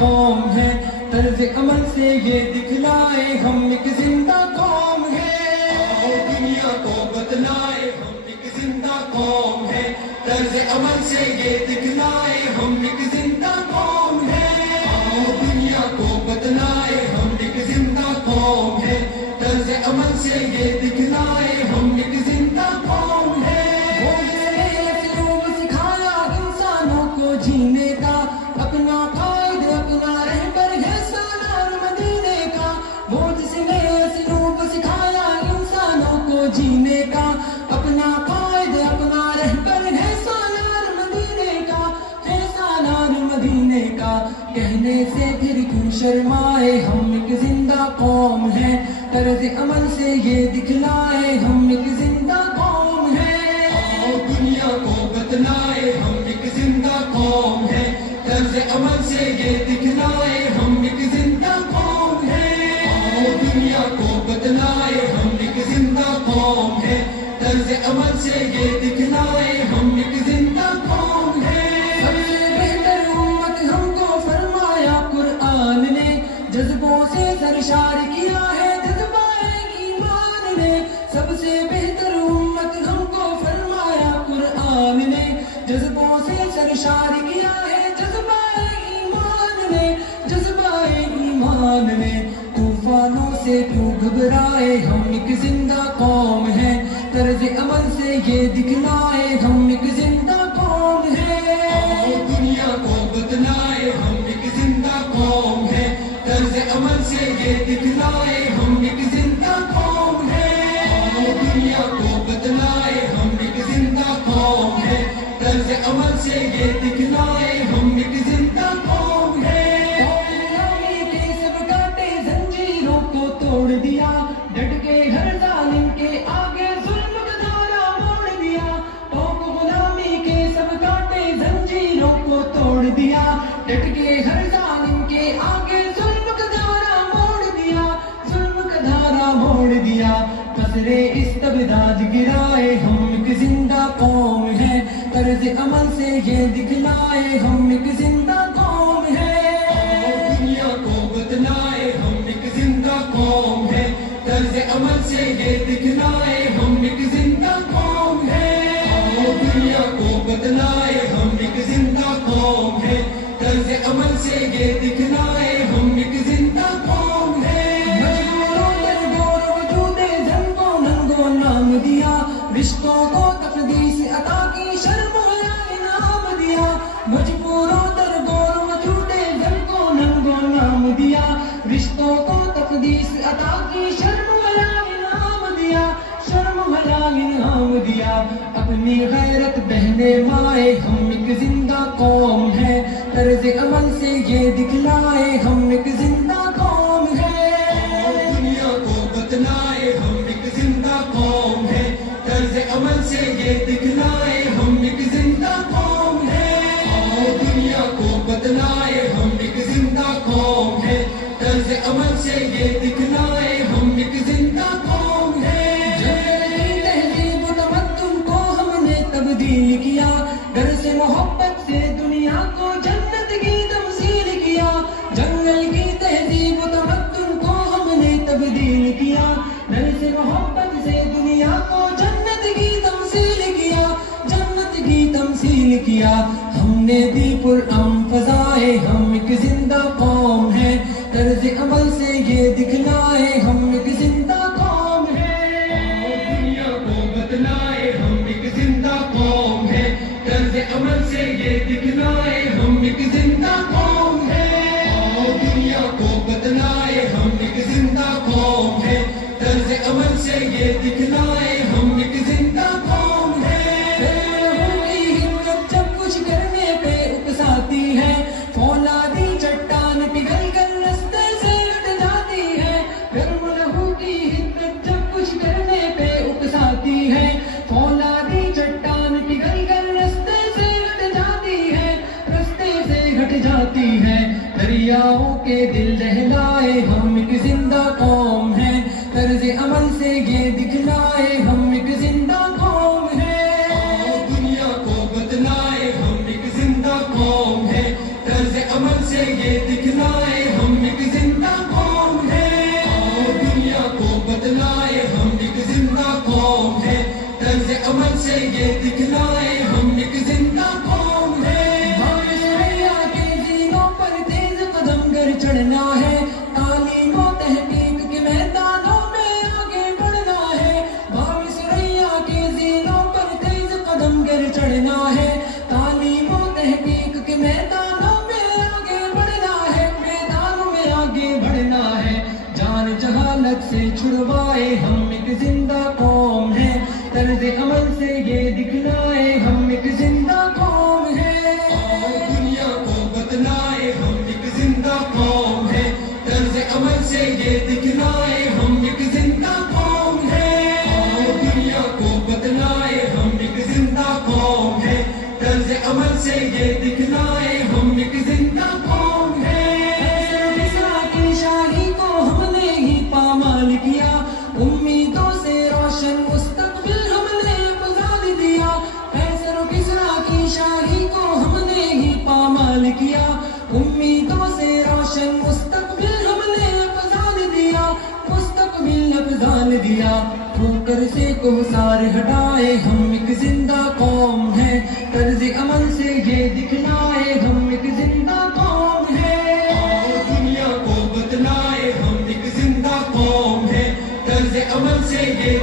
قوم ہے، طرز عمل سے یہ دکھلائے ہم ایک زندہ قوم ہے۔ آؤ دنیا کو بتلائے ہم ایک زندہ قوم ہے، طرز عمل سے یہ دکھلائے ہم ایک زندہ قوم ہے۔ آؤ دنیا کو بتلائے ہم ایک زندہ قوم ہے، طرز عمل سے یہ دکھلائے ہم ایک زندہ قوم ہے۔ وہ جس نے اسلوب سکھایا انسانوں کو جینے کا، اپنا قائد اپنا رہبر ہے سالار مدینے کا۔ وہ جس نے اسلوب سکھایا انسانوں کو جینے کا، اپنا قائد اپنا رہبر ہے سالار مدینے کا، ہے سالار مدینے کا۔ کہنے سے پھر کیوں شرمائے ہم ایک زندہ قوم ہے، طرز عمل سے یہ دکھلائے ہم ایک زندہ قوم ہے۔ آؤ دنیا کو بتلائے ہم ایک زندہ قوم ہے، طرز عمل سے یہ دکھلائے ہم ایک زندہ قوم ہے۔ آؤ دنیا کو بتلائے ہم ایک زندہ قوم ہے، طرز عمل سے یہ دکھلائے ہم ایک زندہ قوم ہے۔ سب سے بہتر امت ہم کو فرمایا قرآن نے، جذبوں سے سرشار کیا ہے جذبہ ایمان نے۔ سب سے بہتر امت ہم کو فرمایا قرآن نے، جذبوں سے سرشار کیا ہے جذبہ ایمان نے، جذبہ ایمان نے۔ طوفانوں سے کیوں گھبرائے ہم ایک زندہ قوم ہے، طرز عمل سے یہ دکھلائے ہم ایک زندہ قوم ہے۔ آؤ دنیا کو بتلائے ہم ایک زندہ قوم ہے، طرز عمل سے یہ دکھلائے ہم ایک زندہ قوم ہے۔ آؤ دنیا کو بتلائے ہم ایک زندہ قوم ہے، طرز عمل سے یہ دکھلائے ہم ایک زندہ قوم ہے۔ غلامی کے سب کاٹے زنجیروں کو توڑ دیا، ڈٹ کے ہر ظالم کے آگے ظلم کا دھارا موڑ دیا۔ توق غلامی کے سب کاٹے زنجیروں کو توڑ دیا، ڈٹ کے ہر ظالم کے آگے ظلم کا دھارا موڑ دیا، ظلم کا دھارا موڑ دیا۔ قصرے استبداد گرائے ہم ایک زندہ قوم ہے، طرز عمل سے یہ دکھلائے ہم ایک زندہ قوم ہے۔ آؤ دنیا کو بتلائے ہم ایک زندہ قوم ہے، طرز عمل سے یہ دکھلائے ہم ایک زندہ قوم ہے۔ آؤ دنیا کو بتلائے ہم ایک زندہ قوم ہے، طرز عمل سے یہ دکھلائے ہم ایک زندہ قوم ہے۔ مجبوروں در گور وجود زن کو ننگو نام دیا، رشتوں کو تقدیس عطا کی شرم حیا انعام دیا۔ مجبوروں در گور وجود زن کو ننگو نام دیا، رشتوں کو تقدیس عطا کی شرم حیا انعام دیا، شرم حیا انعام دیا۔ اپنی غیرت بہنے مائے ہم ایک زندہ قوم ہے، طرز عمل سے یہ دکھلائے ہم ایک زندہ قوم ہے۔ آؤ دنیا کو بتلائے ہم ایک زندہ قوم ہے، طرز عمل سے یہ دکھلائے ہم ایک زندہ قوم ہے۔ آؤ دنیا کو بتلائے ہم ایک زندہ قوم ہے، طرز عمل سے یہ دکھلائے ہم ایک زندہ قوم ہے۔ جنگل کی تہذیب و تمدن کو ہم نے تبدیل کیا، ڈر سے محبت سے دنیا کو جنت کی تمثیل کیا۔ جنگل کی تہذیب و تمدن کو ہم نے تبدیل کیا، ڈر سے محبت سے دنیا کو جنت کی تمثیل کیا، جنت کی تمثیل کیا۔ ہم نے دی پرامن فضائے ہم ایک زندہ قوم ہے، طرز عمل سے یہ دکھلائے ہم ایک زندہ قوم ہے۔ آؤ دنیا کو بتلائے ہم ایک زندہ قوم ہے، طرز عمل سے یہ دکھلائے ہم ایک زندہ قوم ہے۔ آؤ دنیا کو بتلائے ہم ایک زندہ قوم ہے، طرز عمل سے یہ دکھلائے ہم ایک زندہ قوم ہے۔ لوگوں کی ہمت جب کچھ کرنے پہ اکساتی ہے، فولادی چٹان پگھل کر رستے سے ہٹ جاتی ہے۔ گرم لہو کی ہمت جب کچھ کرنے پہ اکساتی ہے، فولادی چٹان پگھل کر رستے سے ہٹ جاتی ہے، رستے سے ہٹ جاتی ہے۔ دریاؤں کے دل دہلائے ہم ایک زندہ قوم ہے، طرز عمل سے یہ دکھلائے ہم ایک زندہ قوم ہے۔ آؤ دنیا کو بتلائے ہم ایک زندہ قوم ہے، طرز عمل سے یہ دکھلائے سے یہ دکھلائے ہم ایک زندہ قوم ہے. سریا کے زینوں پر تیز قدم گر چڑھنا ہے, تعلیم و تحقیق کے میدانوں میں آگے بڑھنا ہے. سریا کے زینوں پر تیز قدم گر چڑھنا ہے, تعلیم و تحقیق کے میدانوں میں آگے بڑھنا ہے, میدانوں میں آگے بڑھنا ہے. جان جہالت سے چھڑوائے ہم ایک زندہ قوم ہے, طرز عمل سے یہ دکھلائے ہم ایک زندہ قوم ہے. دنیا کو بتلائے ہم ایک زندہ قوم ہے, طرز عمل سے یہ دکھلائے ہم ایک زندہ قوم ہے. دنیا کو بتلائے ہم ایک زندہ قوم ہے, طرز عمل سے یہ دکھلائے ہم ایک زندہ قوم ہے. مصر کی شاہی کو ہم نے ہی پامال کیا, امیدوں سے روشن مستقبل ہم نے گزار دیا. قیصر و کسریٰ کی شاہی کو ہم نے ہی پامال کیا, امیدوں سے روشن مستقبل ہم نے گزار دیا, مستقبل افضال دیا. ٹھوکر سے کوثار ہٹائے ہم ایک زندہ قوم ہے, طرز عمل سے یہ دکھلائے ہم ایک زندہ قوم ہے. دنیا کو بتلائے ہم ایک زندہ قوم ہے, طرز عمل سے یہ